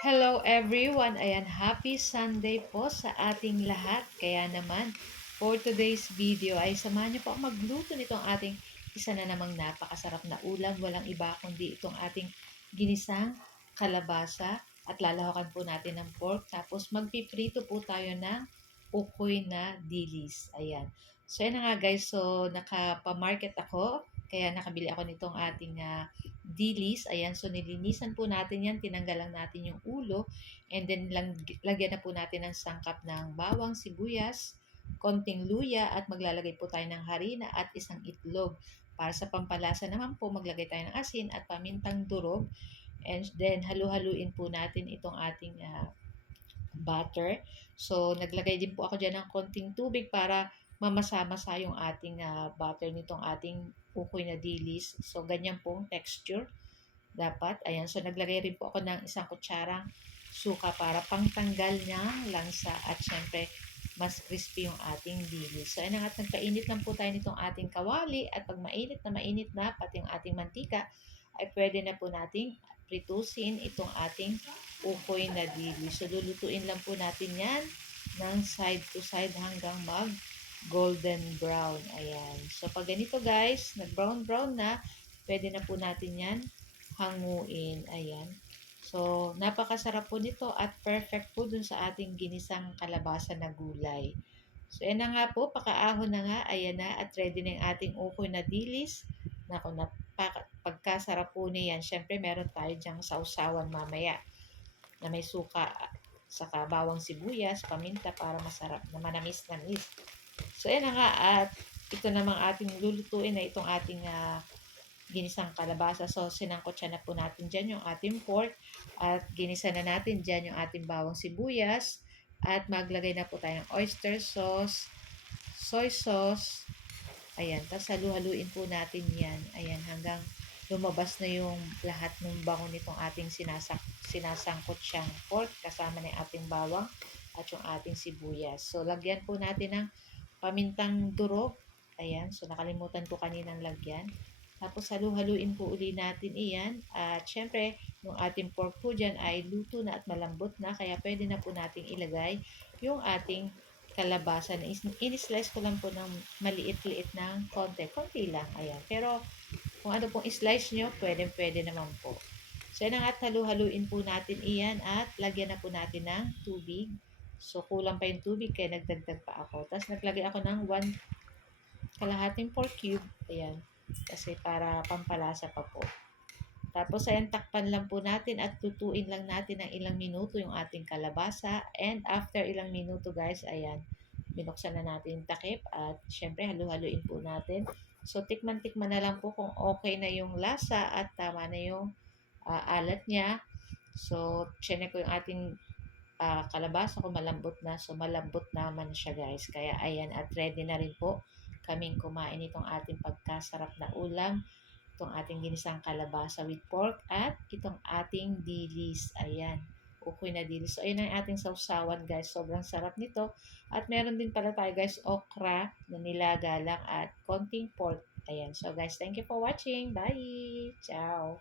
Hello everyone! Ayan, happy Sunday po sa ating lahat. Kaya naman, for today's video ay samahan niyo po ako magluto nitong ating isa na namang napakasarap na ulam. Walang iba kundi itong ating ginisang kalabasa at lalahakan po natin ng pork. Tapos magpiprito po tayo ng ukoy na dilis. Ayan. So yan na nga guys. So nakapamarket ako. Kaya nakabili ako nitong ating dilis. Ayan, so nilinisan po natin yan. Tinanggal lang natin yung ulo. And then lagyan na po natin ng sangkap ng bawang, sibuyas, konting luya at maglalagay po tayo ng harina at isang itlog. Para sa pampalasa naman po, maglagay tayo ng asin at pamintang durog. And then halu-haluin po natin itong ating butter. So naglagay din po ako dyan ng konting tubig para mamasa-masa yung ating butter nitong ating ukoy na dilis. So ganyan pong texture dapat. Ayan, so naglagay rin po ako ng isang kutsarang suka para pangtanggal ng lansa at syempre mas crispy yung ating dilis. So ayan nga, at nagpainit lang po tayo nitong ating kawali at pag mainit na pati yung ating mantika ay pwede na po nating pritusin itong ating ukoy na dilis. So lulutuin lang po natin yan ng side to side hanggang mag golden brown. Ayan. So pag ganito guys, nag brown brown na, pwede na po natin yan hanguin. Ayan. So, napakasarap po nito at perfect po dun sa ating ginisang kalabasa na gulay. So, yan na nga po. Pakaahon na nga. Ayan na. At ready na yung ating ukoy na dilis. Naku, pagkasarap po niyan. Siyempre, meron tayo dyang sausawan mamaya na may suka saka bawang sibuyas, paminta para masarap na manamis-namis. So, yan na nga. At ito namang ating lulutuin na itong ating ginisang kalabasa. So, sinangkot siya na po natin dyan yung ating pork at ginisa na natin dyan yung ating bawang sibuyas at maglagay na po tayo ng oyster sauce, soy sauce, ayan, tapos halu-haluin po natin yan, ayan, hanggang lumabas na yung lahat ng bango nitong ating sinasangkot siyang pork kasama na yung ating bawang at yung ating sibuyas. So, lagyan po natin ng pamintang durog. Ayan, so nakalimutan ko kaninang lagyan. Tapos halu-haluin po uli natin iyan. At syempre, yung ating pork po dyan ay luto na at malambot na. Kaya pwede na po nating ilagay yung ating kalabasa na in-slice ko lang po ng maliit-liit ng konti. Konti lang. Ayan. Pero kung ano pong slice nyo, pwede naman po. So yan ang at halu-haluin po natin iyan at lagyan na po natin ng tubig. So kulang pa yung tubig kaya nagdagdag pa ako. Tapos naglagay ako ng 1 kalahating pork cube. Ayan. Kasi para pampalasa pa po. Tapos ayan, takpan lang po natin at lutuin lang natin ng ilang minuto yung ating kalabasa. And after ilang minuto guys, ayan, binuksan na natin yung takip at syempre halu-haluin po natin. So tikman-tikman na lang po kung okay na yung lasa at tama na yung alat niya. So, chinek ko yung ating kalabasa kung malambot na. So, malambot naman siya guys. Kaya ayan, at ready na rin po kaming kumain itong ating pagkasarap na ulam. Itong ating ginisang kalabasa with pork at itong ating dilis. Ayan, ukoy na dilis. So, ayun ang ating sausawan guys. Sobrang sarap nito. At meron din pala tayo guys, okra na nilaga lang at konting pork. Ayan. So guys, thank you for watching. Bye! Ciao!